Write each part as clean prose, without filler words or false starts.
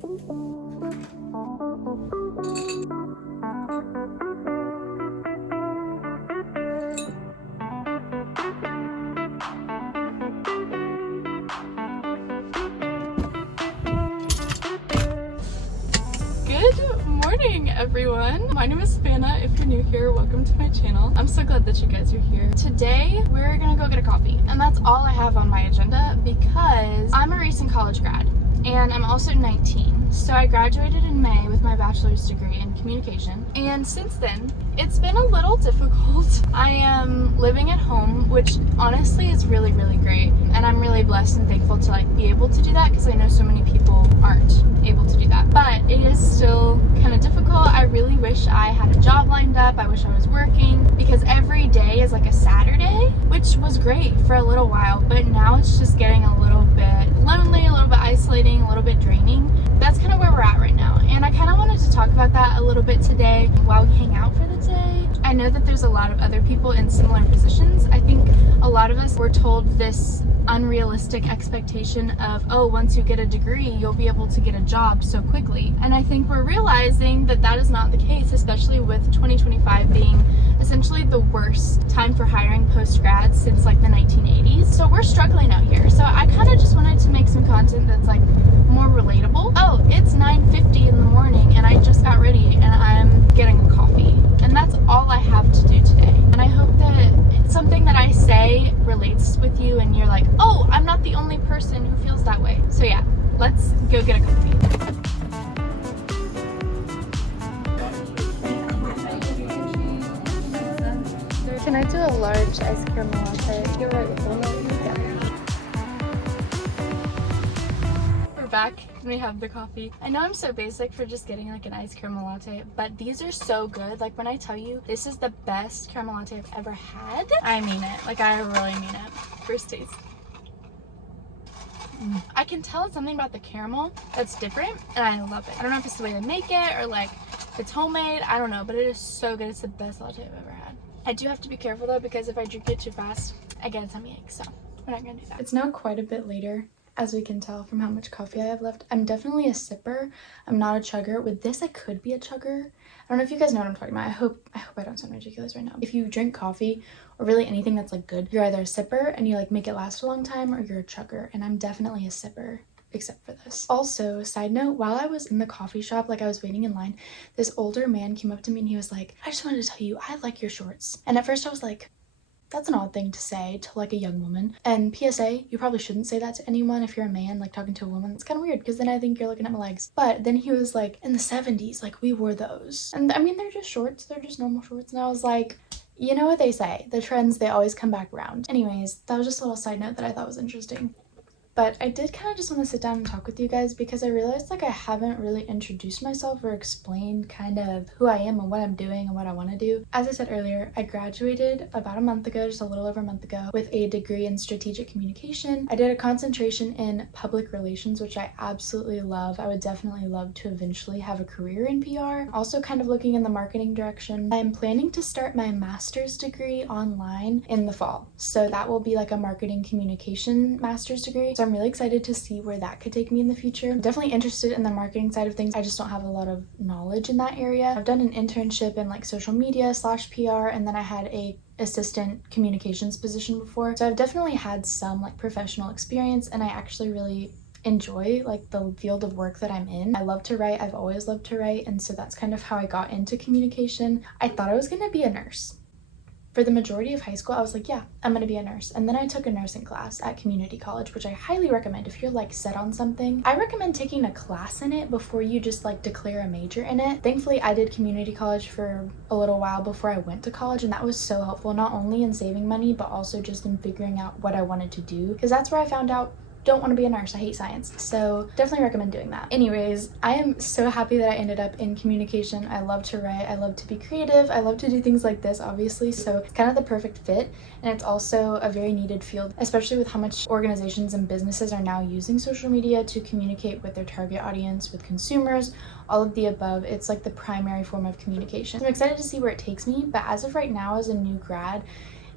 Good morning, everyone. My name is Savannah. If you're new here, welcome to my channel. I'm so glad that you guys are here. Today, we're gonna go get a coffee, and that's all I have on my agenda because I'm a recent college grad and I'm also 19. So I graduated in May with my bachelor's degree in communication, and since then, it's been a little difficult. I am living at home, which honestly is really, really great, and I'm really blessed and thankful to be able to do that because I know so many people aren't able to do that. But it is still kind of difficult. I really wish I had a job lined up. I wish I was working because every day is like a Saturday, which was great for a little while, but now it's just getting a little bit lonely, a little bit isolating, a little bit draining. That's kind of where we're at right now, and I kind of wanted to talk about that a little bit today while we hang out for the day. I know that there's a lot of other people in similar positions. I think a lot of us were told this unrealistic expectation of, oh, once you get a degree, you'll be able to get a job so quickly. And I think we're realizing that that is not the case, especially with 2025 being essentially the worst time for hiring post-grads since like the 1980s. So we're struggling out here. So I kind of just wanted to make some content that's like more relatable. Oh, it's 9:50 in the morning and I just got ready and I'm getting a coffee. And that's all I have to do today. And I hope that something that I say relates with you and you're like, oh, I'm not the only person who feels that way. So yeah, let's go get a coffee. Can I do a large ice cream latte? You're right. We're back and we have the coffee. I know I'm so basic for just getting like an ice cream latte, but these are so good. Like when I tell you this is the best caramel latte I've ever had, I mean it. Like I really mean it. First taste. I can tell it's something about the caramel that's different and I love it. I don't know if it's the way they make it or like if it's homemade, I don't know, but it is so good. It's the best latte I've ever had. I do have to be careful though because if I drink it too fast, I get a tummy ache, so we're not gonna do that. It's now quite a bit later, as we can tell from how much coffee I have left. I'm definitely a sipper. I'm not a chugger. With this, I could be a chugger. I don't know if you guys know what I'm talking about. I hope I don't sound ridiculous right now. If you drink coffee or really anything that's like good, you're either a sipper and you like make it last a long time, or you're a chugger, and I'm definitely a sipper. Except for this. Also, side note, while I was in the coffee shop, like I was waiting in line, this older man came up to me and he was like, I just wanted to tell you, I like your shorts. And at first I was like, that's an odd thing to say to like a young woman. And PSA, you probably shouldn't say that to anyone if you're a man like talking to a woman. It's kind of weird because then I think you're looking at my legs. But then he was like, in the 70s, like we wore those. And I mean, they're just shorts. They're just normal shorts. And I was like, you know what they say, the trends, they always come back around. Anyways, that was just a little side note that I thought was interesting. But I did kind of just want to sit down and talk with you guys because I realized like I haven't really introduced myself or explained kind of who I am and what I'm doing and what I want to do. As I said earlier, I graduated about a month ago, just a little over a month ago, with a degree in strategic communication. I did a concentration in public relations, which I absolutely love. I would definitely love to eventually have a career in PR. Also kind of looking in the marketing direction. I'm planning to start my master's degree online in the fall. So that will be like a marketing communication master's degree. So I'm really excited to see where that could take me in the future. I'm definitely interested in the marketing side of things. I just don't have a lot of knowledge in that area. I've done an internship in like social media / PR, and then I had a assistant communications position before. So I've definitely had some like professional experience, and I actually really enjoy like the field of work that I'm in. I love to write. I've always loved to write, and so that's kind of how I got into communication. I thought I was gonna be a nurse. For the majority of high school, I was like, yeah, I'm gonna be a nurse. And then I took a nursing class at community college, which I highly recommend if you're like set on something. I recommend taking a class in it before you just like declare a major in it. Thankfully, I did community college for a little while before I went to college, and that was so helpful, not only in saving money, but also just in figuring out what I wanted to do. Because that's where I found out don't want to be a nurse. I hate science. So definitely recommend doing that. Anyways, I am so happy that I ended up in communication. I love to write. I love to be creative. I love to do things like this, obviously. So it's kind of the perfect fit. And it's also a very needed field, especially with how much organizations and businesses are now using social media to communicate with their target audience, with consumers, all of the above. It's like the primary form of communication. So I'm excited to see where it takes me. But as of right now, as a new grad,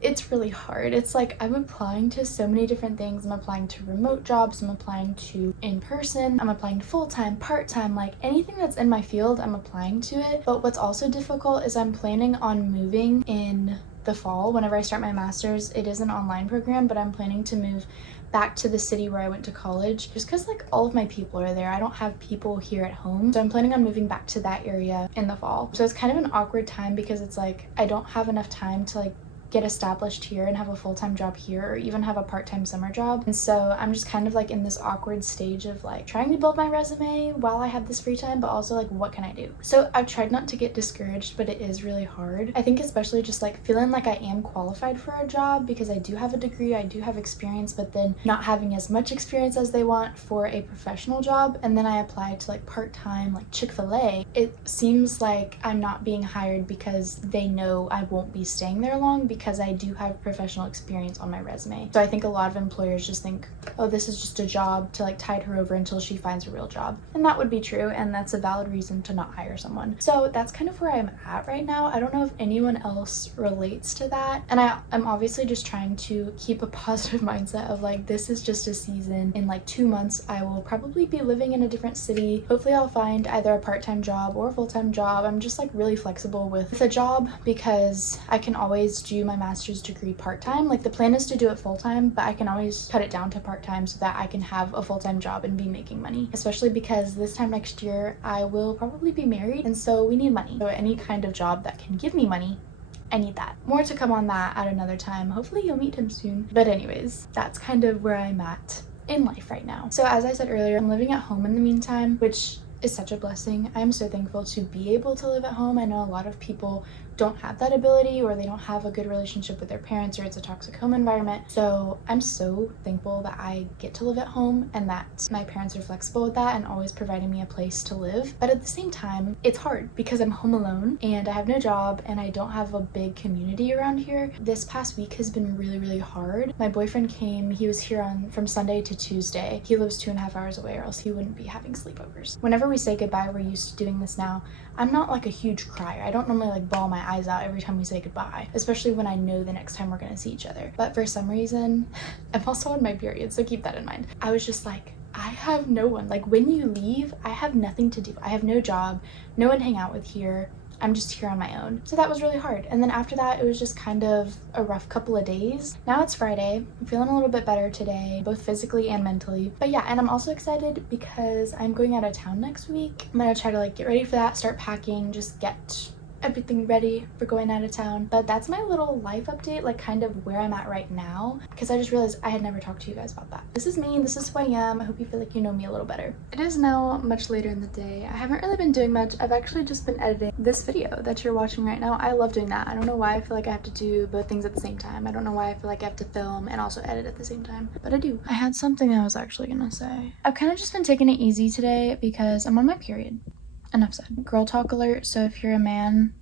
it's really hard. It's like I'm applying to so many different things. I'm applying to remote jobs, I'm applying to in-person, I'm applying to full-time, part-time, like anything that's in my field, I'm applying to it. But what's also difficult is I'm planning on moving in the fall whenever I start my master's. It is an online program, but I'm planning to move back to the city where I went to college just because like all of my people are there. I don't have people here at home, so I'm planning on moving back to that area in the fall. So it's kind of an awkward time because it's like I don't have enough time to like get established here and have a full-time job here or even have a part-time summer job. And so I'm just kind of like in this awkward stage of like trying to build my resume while I have this free time, but also like what can I do? So I've tried not to get discouraged, but it is really hard. I think especially just like feeling like I am qualified for a job because I do have a degree, I do have experience, but then not having as much experience as they want for a professional job. And then I applied to like part-time like Chick-fil-A. It seems like I'm not being hired because they know I won't be staying there long because I do have professional experience on my resume. So I think a lot of employers just think, oh, this is just a job to like tide her over until she finds a real job. And that would be true, and that's a valid reason to not hire someone. So that's kind of where I'm at right now. I don't know if anyone else relates to that. And I'm obviously just trying to keep a positive mindset of like, this is just a season. In like 2 months, I will probably be living in a different city. Hopefully I'll find either a part-time job or a full-time job. I'm just like really flexible with a job because I can always do my master's degree part-time. Like the plan is to do it full-time, but I can always cut it down to part-time so that I can have a full-time job and be making money, especially because this time next year I will probably be married, and so we need money. So any kind of job that can give me money, I need that. More to come on that at another time. Hopefully you'll meet him soon. But anyways, that's kind of where I'm at in life right now. So as I said earlier, I'm living at home in the meantime, which is such a blessing. I am so thankful to be able to live at home. I know a lot of people don't have that ability, or they don't have a good relationship with their parents, or it's a toxic home environment. So I'm so thankful that I get to live at home and that my parents are flexible with that and always providing me a place to live. But at the same time, it's hard because I'm home alone and I have no job and I don't have a big community around here. This past week has been really, really hard. My boyfriend came, he was here from Sunday to Tuesday. He lives 2.5 hours away, or else he wouldn't be having sleepovers. Whenever we say goodbye, we're used to doing this now. I'm not like a huge crier. I don't normally like bawl my eyes out every time we say goodbye, especially when I know the next time we're gonna see each other. But for some reason, I'm also on my period, so keep that in mind. I was just like, I have no one. Like when you leave, I have nothing to do. I have no job, no one to hang out with here. I'm just here on my own. So that was really hard. And then after that, it was just kind of a rough couple of days. Now it's Friday. I'm feeling a little bit better today, both physically and mentally. But yeah, and I'm also excited because I'm going out of town next week. I'm gonna try to like get ready for that, start packing, just get everything ready for going out of town. But that's my little life update, like kind of where I'm at right now, because I just realized I had never talked to you guys about that. This is me, this is who I am. I hope you feel like you know me a little better. It is now much later in the day. I haven't really been doing much. I've actually just been editing this video that you're watching right now. I love doing that. I don't know why I feel like I have to do both things at the same time. I don't know why I feel like I have to film and also edit at the same time, but I do. I had something I was actually gonna say. I've kind of just been taking it easy today because I'm on my period. Enough said. Girl talk alert, so if you're a man,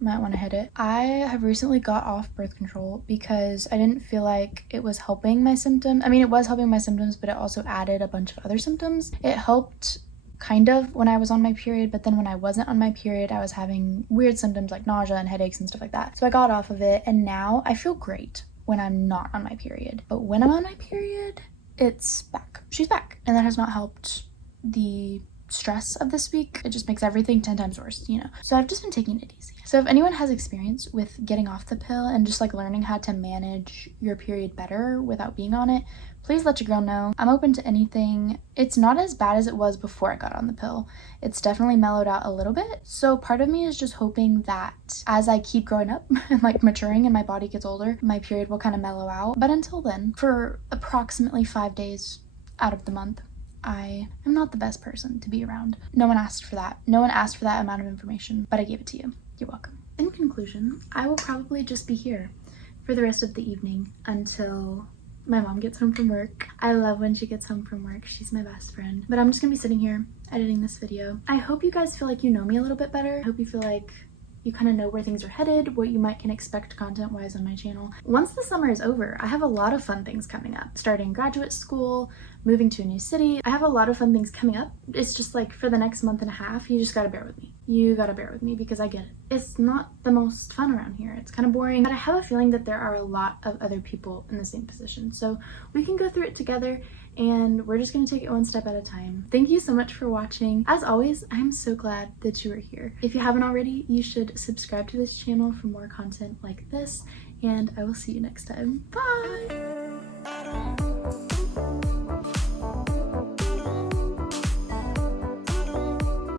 might want to hit it. I have recently got off birth control because I didn't feel like it was helping my symptoms. I mean, it was helping my symptoms, but it also added a bunch of other symptoms. It helped kind of when I was on my period, but then when I wasn't on my period, I was having weird symptoms like nausea and headaches and stuff like that. So I got off of it, and now I feel great when I'm not on my period. But when I'm on my period, it's back. She's back. And that has not helped the stress of this week. It just makes everything 10 times worse, you know. So I've just been taking it easy. So if anyone has experience with getting off the pill and just like learning how to manage your period better without being on it, please let your girl know. I'm open to anything. It's not as bad as it was before I got on the pill. It's definitely mellowed out a little bit. So part of me is just hoping that as I keep growing up and like maturing and my body gets older, my period will kind of mellow out. But until then, for approximately 5 days out of the month, I am not the best person to be around. No one asked for that. No one asked for that amount of information, but I gave it to you. You're welcome. In conclusion, I will probably just be here for the rest of the evening until my mom gets home from work. I love when she gets home from work. She's my best friend. But I'm just gonna be sitting here editing this video. I hope you guys feel like you know me a little bit better. I hope you feel like you kind of know where things are headed, what you might can expect content-wise on my channel. Once the summer is over, I have a lot of fun things coming up. Starting graduate school, moving to a new city. I have a lot of fun things coming up. It's just like for the next month and a half, you just gotta bear with me. You gotta bear with me because I get it. It's not the most fun around here. It's kind of boring, but I have a feeling that there are a lot of other people in the same position. So we can go through it together, and we're just gonna take it one step at a time. Thank you so much for watching. As always, I'm so glad that you are here. If you haven't already, you should subscribe to this channel for more content like this, and I will see you next time. Bye!